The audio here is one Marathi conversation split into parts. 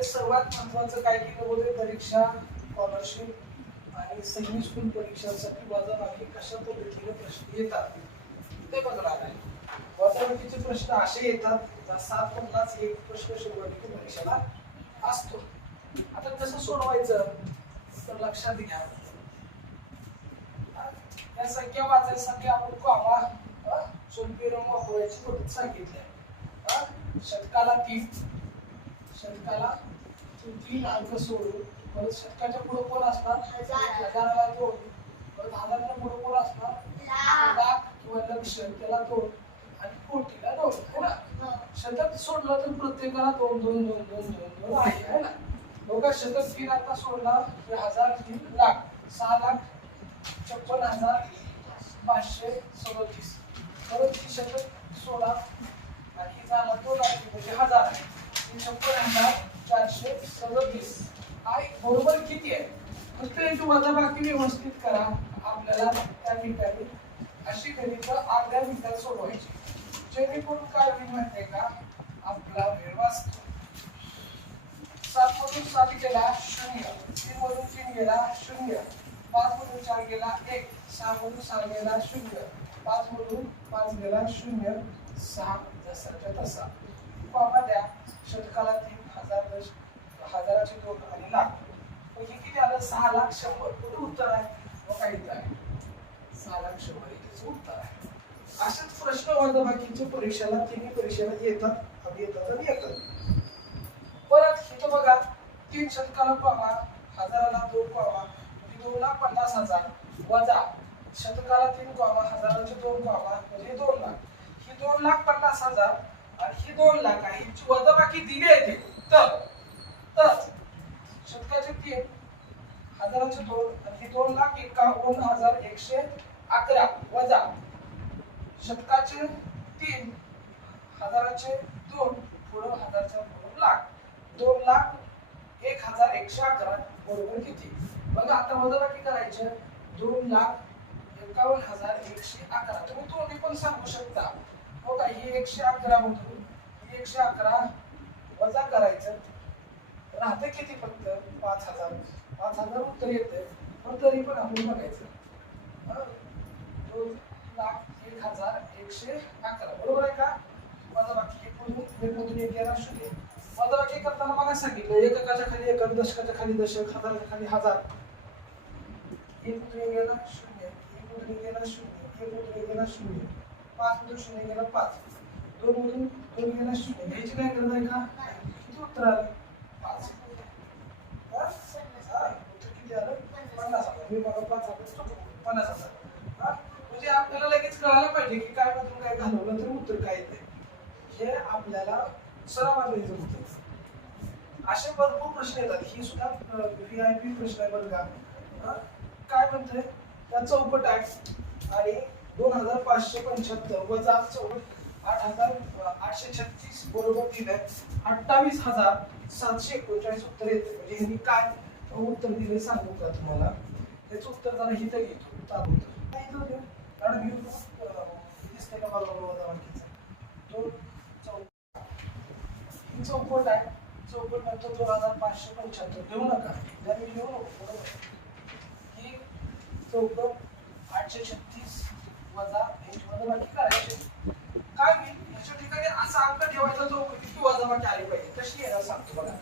त्यामध्ये सर्वात महत्वाचं काय केलं होते परीक्षा स्कॉलरशिप आणि सैनिक स्कूल परीक्षांसाठी वजाबाकी कशा पद्धतीने प्रश्न येतात ते बघणार आहे वजाबाकीचे प्रश्न असे येतात ज्या सात पन्नास एक प्रश्न सुरुवातीच्या परीक्षेला असतो आता कसं सोडवायचं तर लक्षात घ्या या संख्या वाचायसाठी आपण कॉमा सोपी रंग वापरायची पद्धत सांगितली आहे. हा? तीन शतकाला तीन अंक सोडून परत शतकाच्या पुढे कोण असणार? हजाराला दोन परत हजाराच्या पुढे कोण असणार? लाख. किंवा लक्ष त्याला दोन आणि कोटीला दोन है ना? शतक सोडलं तर प्रत्येकाला दोन दोन दोन दोन दोन दोन आहे है ना? बघा शतक तीन आता सोडला तर हजार तीन लाख सहा लाख छप्पन हजार पाचशे सदतीस. परत ही शतक सोळा आणि ही झाला दोन लाख म्हणजे हजार आहे. छप्पन हजार चारशे सदोतीस आय बरोबर किती आहे फक्त याची वजाबाकी व्यवस्थित करा आपल्याला त्या ठिकाणी अशी गणित अर्ध्या मिनिटात सोडवायची जेणेकरून काय होईल म्हणते का आपला वेळ वाचतो सात मधून सात गेला शून्य तीन मधून तीन गेला शून्य पाच मधून चार गेला एक सहा मधून सहा गेला शून्य पाच मधून पाच गेला शून्य सहा जसाच्या तसा. कॉमा द्या शतकाला तीन हजार दश हजाराचे दोन आणि लाख मग हे किती आलं सहा लाख शंभर कुठे उत्तर आहे मग काय इथं आहे सहा लाख शंभर इथेच त्याचं उत्तर आहे असेच प्रश्न वर्धबाकींच्या परीक्षेला तिन्ही परीक्षेला येतात आणि येतात आणि येतात परत इथं बघा तीन शतकाला पावा हजाराला दोन पावा म्हणजे दोन लाख पन्नास हजार वजा शतकाला तीन पावा हजाराचे दोन पावा म्हणजे दोन लाख ही दोन लाख पन्नास हजार ही दोन लाख आहे. हिची वजाबाकी दिली आहे ते. तर तर शतकाचे तीन हजाराचे दोन आणि ही दोन लाख एकावन्न हजार एकशे अकरा वजा शतकाचे तीन हजाराचे दोन पुढं हजारच्या पुढं लाख दोन लाख एक हजार एकशे अकरा बरोबर किती? बघा आता वजाबाकी करायचे. दोन लाख एकावन्न हजार एकशे अकरा. तुम्ही दोन्ही पण सांगू शकता. बघा ही एकशे अकरा मधून ही एकशे अकरा वजा करायचं. राहते किती फक्त? पाच हजार. पाच हजार उत्तर येते पण तरी पण आपण बघायचं. दोन लाख एक हजार एकशे अकरा. बरोबर आहे का? माझा बाकी एकूण एक एक येणार शून्य. वजाबाकी करताना मला सांगितलं एककाच्या खाली एक दशकाच्या खाली दशक हजाराच्या खाली हजार. एक एक गेला शून्य. एक एक गेला शून्य. एक एक गेला शून्य. पाच मधून शून्य गेला पाच. दोन मधून दोन गेला शून्य घ्यायची काय गरज आहे का? किती उत्तर आलं? पाच. उत्तर किती आलं? पन्नास. मी बघा पाच हजार पन्नास हजार हा? म्हणजे आपल्याला लगेच कळायला पाहिजे की काय मधून काय घालवलं तर उत्तर काय येते हे आपल्याला सरावाला होतं. असे भरपूर प्रश्न येतात. ही सुद्धा व्ही आय पी प्रश्न आहे बरं का. काय म्हणतोय? त्या चौकट आहे. आणि दोन हजार पाचशे पंच्याहत्तर वजा चौकट आठ हजार आठशे छत्तीस बरोबर दिलंय अठ्ठावीस हजार सातशे एकोणचाळीस उत्तर येते म्हणजे ह्यांनी काय उत्तर दिले सांगू का तुम्हाला याचं उत्तर जरा हिथं घेतो ताबडतोब. नाही इथं देऊ? कारण घेऊ का? अं, का मला वजाबाकीचं? दोन चौकट ही चौकट आहे चौकट नंतर दोन हजार पाचशे पंच्याहत्तर देऊ नका तर मी घेऊ नको बरोबर ही चौकट आठशे छत्तीस वजा यांची वजाबाकी करायची. काय होईल? याच्या ठिकाणी असा अंक ठेवायचा जो किती वजाबाकी आली पाहिजे. कशी येणार सांगतो बघा.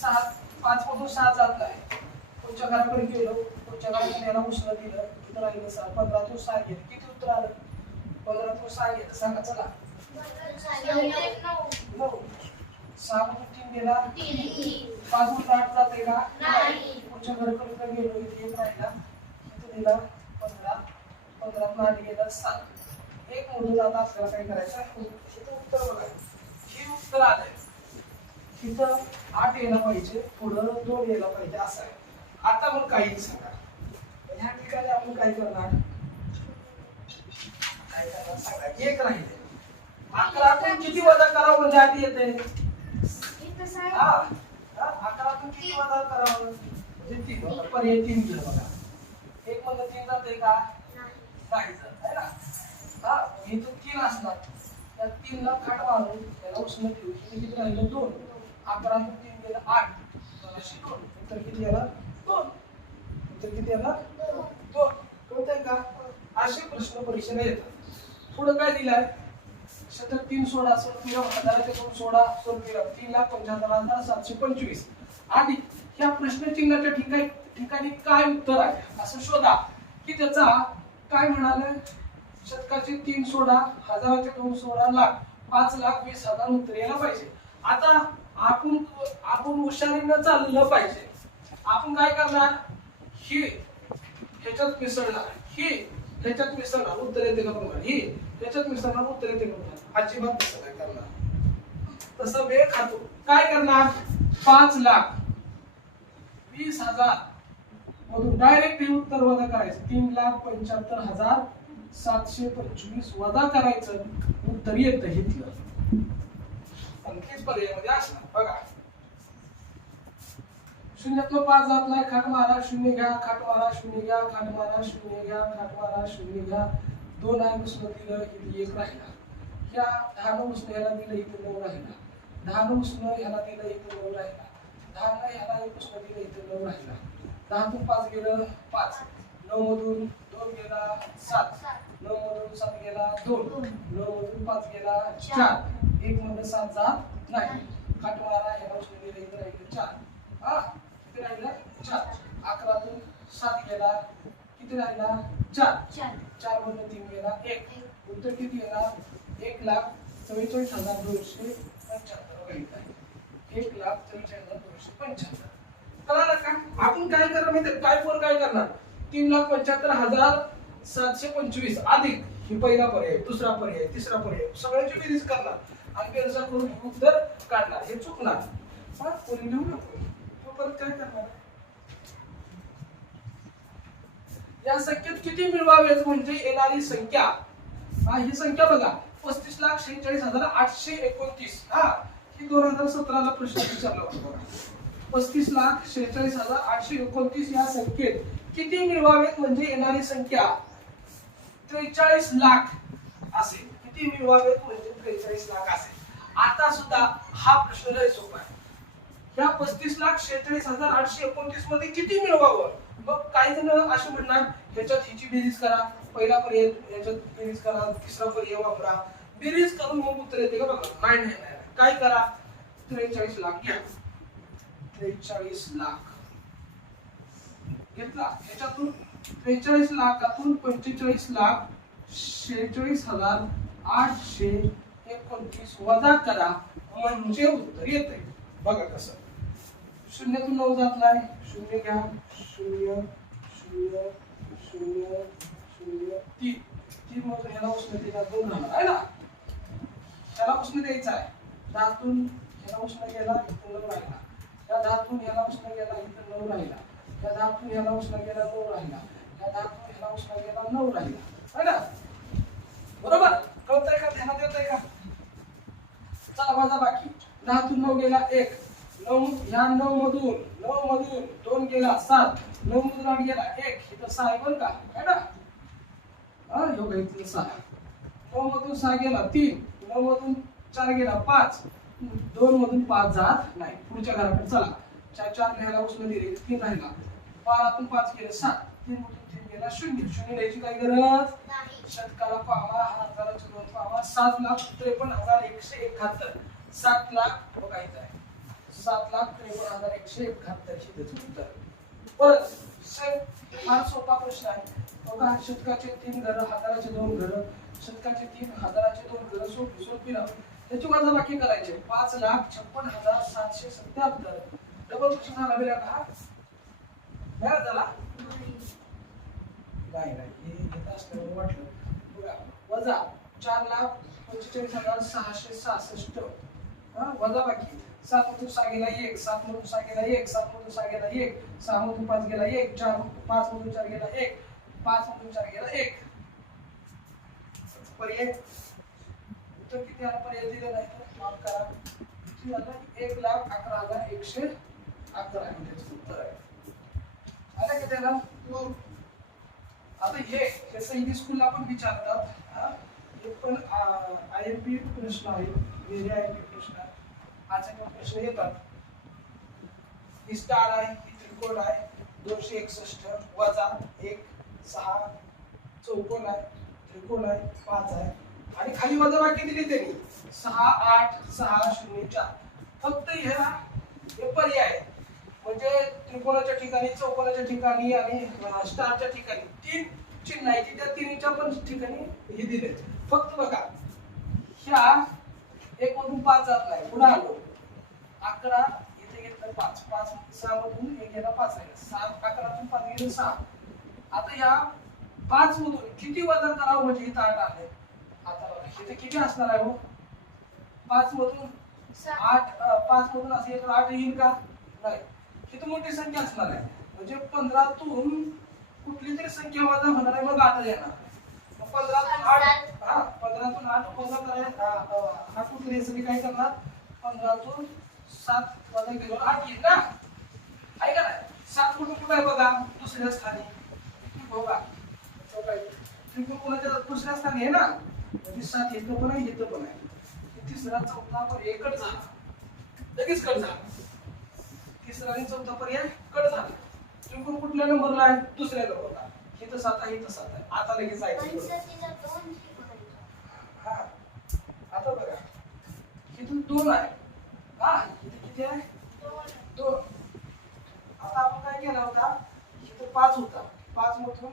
सात पाच मधून सहा जात नाही तुमच्या घराकडे गेलो तुमच्या घरातून याला उचलं दिलं. तिथं राहिलं? सहा. पंधरातून सहा गेलं. किती उत्तर आलं? पंधरातून सहा गेलं. सांगा चला. नऊ. सहा मधून तीन गेला. पाच मधून आठ जाते का. पुढच्या घराकडे गेलो इथे एक राहिला. दिला? पंधरा. पंधरा आठ गेला सात. एक मधून आता आपल्याला काय करायचं इथं उत्तर बघा. हे उत्तर आलंय. इथं आठ यायला पाहिजे पुढं दोन यायला पाहिजे असं आहे. आता मग काही सांगा. ह्या ठिकाणी आपण काय करणार? काय करणार सांगा? एक राहिले. अकरातून किती वजा करावं म्हणजे आधी येते? हा. हा, अकरातून किती वजा करावं? म्हणजे तीन. पर्याय तीन दिलं बघा. एक मध्ये तीन जाते का? नाही आहे ना? हा तीन असणार. त्या तीनला काट मारून त्याला उष्ण ठेवू. किती राहिलं? दोन. अकरा तीन गेलं आठ. दोनशे दोन. उत्तर किती आला दोन. उत्तर किती आला दोन. कळतंय का? असे प्रश्न परीक्षेला येतात. पुढं काय दिलाय? शतक तीन सोळा सोलपिरम हजाराचे दोन सोळा सोलपिरम तीन लाख पंच्याहत्तर हजार सातशे पंचवीस. आणि ह्या प्रश्नचिन्हाच्या ठिकाणी ठिकाणी काय उत्तर आहे? असं शोधा की त्याचा काय म्हणाले? शतकाचे तीन सोळा हजाराचे दोन सोळा लाख पाच लाख वीस हजार उत्तर यायला पाहिजे. आता आपण आपण हुशारीनं चाललं पाहिजे. आपण काय करणार? ही ह्याच्यात मिसळणार. ही ह्याच्यात मिसळणार. उत्तर येते का बघणार ही ह्याच्यात मिसळणार उत्तर येते का बघणार अजिबात तसं काय करणार? तसं वेळ खातो. काय करणार? पाच लाख वीस हजार मधून डायरेक्ट हे उत्तर वजा करायचं. तीन लाख पंच्याहत्तर हजार सातशे पंचवीस वजा करायचं. उत्तर येतं हिथलं आणखीच पर्यायामध्ये असणार. बघा. शून्यातलं पाच जात नाही. खाट मारा शून्य घ्या. खाट मारा शून्य घ्या. खाट मारा शून्य घ्या. खाट मारा शून्य घ्या. दोन आहे उष्ण दिलं इथे एक राहिला. ह्या धान उष्ण ह्याला दिलं इथे नऊ राहिला. धान उष्ण ह्याला दिलं इथे नऊ राहिला. धान ह्याला एक उष्ण दिलं इथे नऊ राहिला. दहातून पाच गेलं पाच. नऊ मधून दोन गेला सात. नऊ मधून सात गेला दोन. नऊ मधून पाच गेला चार. एक मध्ये सात जात नाही. खाट मारा ह्याला उष्ण दिलं इथे राहिलं चार. हा? किती राहिला? चार. अकरातून सात गेला. किती राहिला? चार. चार. मधून तीन गेला एक. उत्तर किती येणार एक लाख चव्वेचाळीस हजार दोनशे पंच्याहत्तर. एक लाख चव्वेचाळीस हजार दोनशे पंच्याहत्तर. कळालं का? आपण काय करणार माहिती काय फोर काय करणार? तीन लाख पंच्याहत्तर हजार सातशे पंचवीस अधिक ही पहिला पर्याय दुसरा पर्याय तिसरा पर्याय सगळ्याची बेरीज करणार. आणि बेरजा करून उत्तर काढणार. हे चुकणार. कोणी लिहू नको. परत काय करणार? या संख्येत किती मिळवावेत म्हणजे येणारी संख्या? हा ही संख्या बघा. पस्तीस लाख शेहेचाळीस हजार आठशे एकोणतीस. हा ही दोन हजार सतराला प्रश्न विचारला होता पस्तीस लाख शेहेचाळीस हजार आठशे एकोणतीस या संख्येत किती मिळवावेत म्हणजे येणारी संख्या? त्रेचाळीस लाख असेल. किती मिळवावेत म्हणजे त्रेचाळीस लाख असेल. आता सुद्धा हा प्रश्न लय सोपा आहे. ह्या पस्तीस लाख शेहेचाळीस हजार आठशे एकोणतीसमध्ये किती मिळवावं? मग काही जण असे म्हणणार ह्याच्यात हिची बेरीज करा. पहिला पर्याय ह्याच्यात बेरीज करा. तिसरा पर्याय वापरा. बेरीज करून मग उत्तर येते का बघा. नाही नाही काय करा? त्रेचाळीस लाख घ्या. त्रेचाळीस लाख. घेतला? याच्यातून त्रेचाळीस लाखातून पंचेचाळीस लाख शेहेचाळीस हजार आठशे एकोणतीस वजा करा. म्हणजे उत्तर येते बघा कसं. शून्यातून नऊ जातलाय. शून्य घ्या. शून्य शून्य शून्य शून्य तीन. तीन मग ह्याला उष्ण दिला दोन झाला आहे ना? ह्याला उष्ण द्यायचा आहे. दहातून ह्याला उष्ण गेला राहिला. त्या दातून याला उष्ण गेला इथं नऊ राहिला. त्या दातून याला उष्ण गेला नऊ राहिला. त्या दातून याला उष्ण गेला नऊ राहिला. है ना? बरोबर? कळतंय का? ध्यानात येतंय का? चला माझा बाकी. दहातून नऊ गेला एक. नऊ ह्या नऊ मधून नऊ मधून दोन गेला सात. नऊ मधून आठ गेला एक. इथं सहा आहे बरं का? है ना? हा योग इथं सहा. नऊ मधून सहा गेला तीन. नऊ मधून चार गेला पाच. दोन मधून पाच जात नाही. पुढच्या घराकडे चला. चार चार लिहायला उचलून दिले तीन राहिला. बारातून पाच गेले सात. तीन मधून तीन गेला शून्य. शून्य द्यायची काय गरज? शतकाला पावा हजाराचे दोन पावा. सात लाख त्रेपन्न हजार एकशे एकाहत्तर. सात लाख बघा इथं आहे सात लाख त्रेपन्न हजार एकशे एकाहत्तर ही त्याचं उत्तर. परत फार सोपा प्रश्न आहे. बघा शतकाचे तीन घर हजाराचे दोन घर. शतकाचे तीन हजाराचे दोन घर सोपी सोपी ना त्याची वजा बाकी करायचे. पाच लाख छप्पन हजार सातशे सत्याहत्तर. डबल क्वेश्चन झाला बेला का? मिळाला झाला नाही नाही. हे घेत असल्यामुळे वाटलं बघा वजा चार लाख पंचेचाळीस हजार सहाशे सहासष्ट. हा वजा बाकी. सात मधून सहा गेला एक सात मधून सहा गेला एक सात मधून सहा गेला एक सहा मधून पाच गेला एक चार पाच मधून चार गेला एक पाच मधून चार गेला एक. पर्याय? तर किती आला? पर्याय दिले आहे माफ करा. किती झालं एक लाख अकरा हजार एकशे अकरा हे त्याचं उत्तर आहे. आलं? की त्याला आता हे हे सैनिक स्कूलला आपण विचारतात. हे? पण आय एम पी प्रश्न आहे. वेरी आय एम पी प्रश्न आहे. असे प्रश्न येतात. ही स्टार आहे ही त्रिकोण आहे. दोनशे एकसष्ट वजा एक सहा चौकोन आहे. त्रिकोण आहे पाच आहे. आणि खाली वजा बाकी दिली त्यांनी. सहा आठ सहा शून्य चार. फक्त ह्या हे पर्याय. म्हणजे त्रिकोणाच्या ठिकाणी चौकोनाच्या ठिकाणी आणि स्टारच्या ठिकाणी. तीन चिन्ह आहे त्या तिन्हीच्या पण ठिकाणी हे दिले फक्त बघा. ह्या एक मधून पाच जात नाही पुन्हा आलो. अकरा इथे घेतलं पाच. पाच सहा मधून एक गेला पाच आहे. सात अकरातून पाच गेलं सहा. आता या पाच मधून किती वजा करावं म्हणजे इथं आठ आले इथे किती असणार आहे हो? पाच मधून आठ पाच मधून असं येतं आठ येईल का? नाही. किती मोठी संख्या असणार आहे? म्हणजे पंधरातून कुठली तरी संख्या वजा होणार आहे मग आठ येणार. पंधरातून आठ हा पंधरातून आठ वजा करायला हा, कुठली सगळी काय करणार? पंधरातून सात वजा केलो आठ येईल ना? आहे का नाही? सात कुठून कुठं आहे बघा दुसऱ्या स्थानी. बघा. बघा त्रिकोण कोणाच्या दुसऱ्या स्थानी आहे ना? म्हणजे सात येतं पण आहे येतं पण आहे. हे तिसरा चौथा पण एकच झाला. लगेच कट झाला. तिसरा आणि चौथा पर्याय कट झाला. त्रिकोण कुठल्या नंबरला आहे? दुसऱ्या नंबरला. हे तर सात आहे तर सात आहे. आता लगेच जायचं हा. आता बघा. इथून दोन आहे. हा इथे किती आहे? दोन. आता आपण काय केला होता? इथं पाच होता. पाच मधून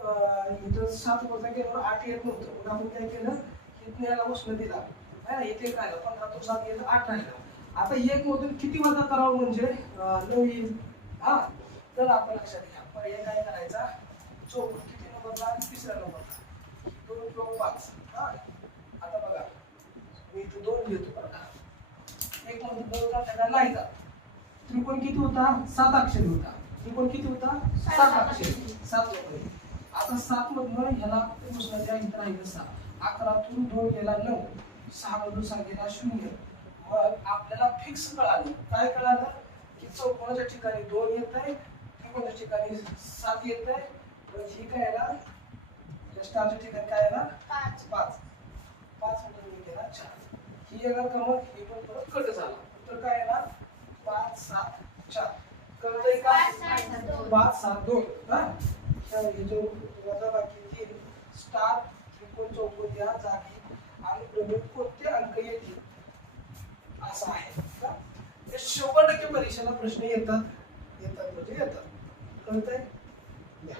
इथं सात वजा गेल्यावर आठ येत नव्हतं. पण आपण काय केलं? की याला उष्ण दिला. नाही ना इथे काय पंधरा तो सात गेलं आठ राहिलं. आता एक मधून किती वजा करावं म्हणजे? नऊ येईल हा तर आपण लक्षात घ्या. पर्याय काय करायचा? चौकट किती नंबरला आणि तिसऱ्या नंबरला दोन किंवा पाच. हा आता बघा. मी इथं दोन घेतो बरं का. एक मधून दोन जाता नाही जात. त्रिकोण किती होता? सात अक्षरी होता. त्रिकोण किती होता? सात अक्षरी. सात लोक आता सात मधनं ह्याला दुसऱ्या इथं राहिलं सहा अकरातून दोन गेला नऊ सहा मधून सहा गेला शून्य. मग आपल्याला फिक्स कळालं. काय कळालं? की चौकोनाच्या ठिकाणी दोन येत आहे त्रिकोणाच्या ठिकाणी सात येत आहे? ही काय येणार या स्टारच्या ठिकाणी काय येणार पाच. पाच. मधून मी गेला चार. ही येणार का मग ही पण परत कट झाला. तर काय येणार पाच सात चार. कळतंय का? पाच, सात, दोन. पाच सात दोन. हा? तर वजाबाकी स्टार त्रिकोण चौकोन या जागी आणि प्रमुख कोणते अंक येतील असं आहे. का? शंभर टक्के परीक्षेला प्रश्न येतात येतात म्हणजे येतात. कळतंय? या.